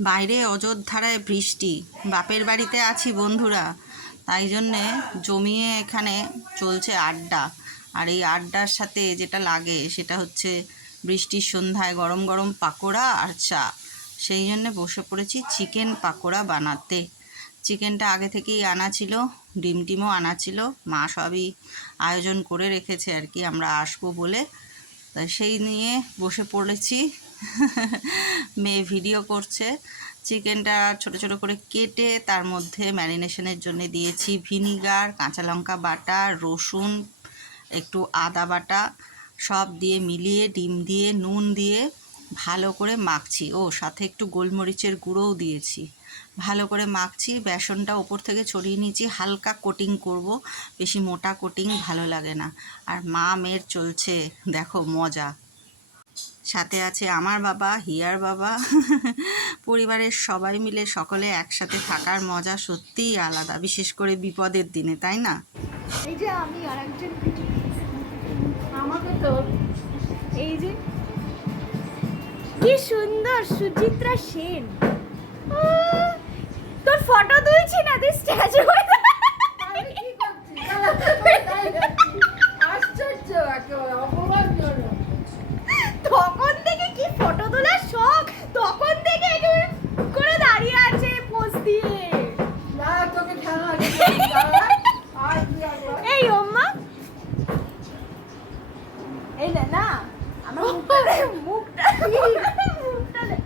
বাইরে অযোধ্যারায় বৃষ্টি। বাপের বাড়িতে আছি বন্ধুরা। তাই জন্যে জমিয়ে এখানে চলছে আড্ডা। আর এই আড্ডার সাথে যেটা লাগে সেটা হচ্ছে বৃষ্টির সন্ধ্যায় গরম গরম পাকোড়া আর চা। সেই জন্যে বসে পড়েছি চিকেন পাকোড়া বানাতে। চিকেনটা আগে থেকেই আনা ছিল, ডিম টিমও আনা ছিল। মা সবই আয়োজন করে রেখেছে আর কি, আমরা আসব বলে। সেই নিয়ে বসে পড়েছি মেয়ে ভিডিও করছে। চিকেনটা ছোট ছোট করে কেটে তার মধ্যে ম্যারিনেশনের জন্য দিয়েছি ভিনিগার, কাঁচা লঙ্কা বাটা, রসুন, একটু আদা বাটা সব দিয়ে মিলিয়ে, ডিম দিয়ে, নুন দিয়ে ভালো করে মাখছি। ও, সাথে একটু গোলমরিচের গুঁড়োও দিয়েছি। ভালো করে মাখছি, বেসনটা ওপর থেকে ছড়িয়ে নিয়েছি। হালকা কোটিং করব, বেশি মোটা কোটিং ভালো লাগে না। আর মা, মেয়ের চলছে, দেখো মজা। সাথে আছে আমার বাবা হিয়ার বাবা। পরিবারের সবাই মিলে সকলে একসাথে থাকার মজা সত্যিই আলাদা বিশেষ করে বিপদের দিনে তাই না? এই যে আমি আর একজন আমাকে তো এই যে কি সুন্দর সুচিত্রা সেন। তোর ফটো তুলছি না তুই স্ট্যাচু আশ্চর্য একেবারে অপমানজনক তখন থেকে কি ফটো তোলার শখ তখন থেকে একেবারে করে দাঁড়িয়ে আছে পোজ দিয়ে না তোকে খেলা দাঁড়া আর কি একবার এই ওম্মা এই না না আমার মুখটা মুখটা মুখটা দে।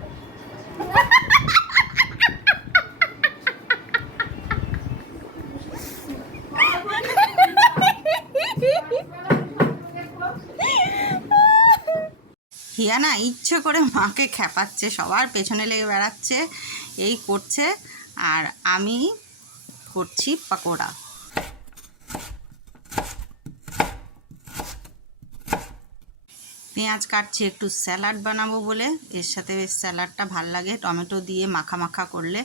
হিয়া না ইচ্ছে করে মাকে খেপাচ্ছে, সবার পেছনে লেগে বেড়াচ্ছে, এই করছে, আর আমি করছি পাকোড়া। পেঁয়াজ কাটছি, একটু স্যালাড বানাবো বলে। এর সাথে স্যালাডটা ভালো লাগে, টমেটো দিয়ে মাখা মাখা করলে।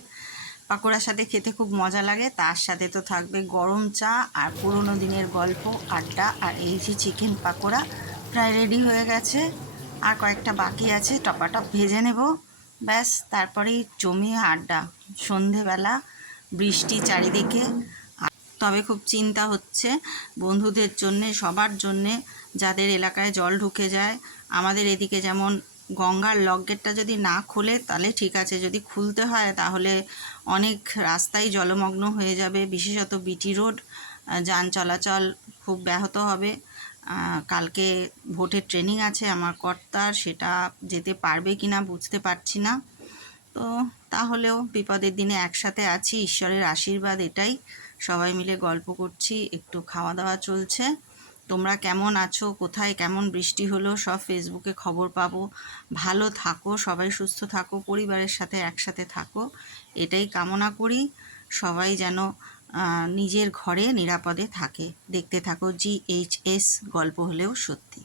পাকোড়ার সাথে খেতে খুব মজা লাগে, তার সাথে তো থাকবে গরম চা আর পুরোনো দিনের গল্প, আড্ডা আর এই যে চিকেন পাকোড়া। প্রায় রেডি হয়ে গেছে। আর কয়েকটা বাকি আছে, টপাটপ ভেজে নেব। ব্যাস, তারপরেই জমিয়ে আড্ডা। সন্ধেবেলা, বৃষ্টি চারিদিকে। তবে খুব চিন্তা হচ্ছে বন্ধুদের জন্যে, সবার জন্যে, যাদের এলাকায় জল ঢুকে যায়। আমাদের এদিকে যেমন গঙ্গার লক গেটটা যদি না খোলে, তাহলে ঠিক আছে। যদি খুলতে হয়, তাহলে অনেক রাস্তাই জলমগ্ন হয়ে যাবে। বিশেষত বিটি রোড, যান চলাচল খুব ব্যাহত হবে। কালকে ভোটের ট্রেনিং আছে আমার কর্তার, সেটা যেতে পারবে কি না বুঝতে পারছি না। তো তাহলেও বিপদের দিনে একসাথে আছি, ঈশ্বরের আশীর্বাদ এটাই। সবাই মিলে গল্প করছি, একটু খাওয়া দাওয়া চলছে। তোমরা কেমন আছো, কোথায়, কেমন বৃষ্টি হলো, সব ফেসবুকে খবর পাবো। ভালো থাকো, সবাই সুস্থ থাকো, পরিবারের সাথে একসাথে থাকো। এটাই কামনা করি। সবাই যেন নিজের ঘরে নিরাপদে থাকে। দেখতে থাকো জিএইচএস এইচ এস গল্প হলেও সত্যি।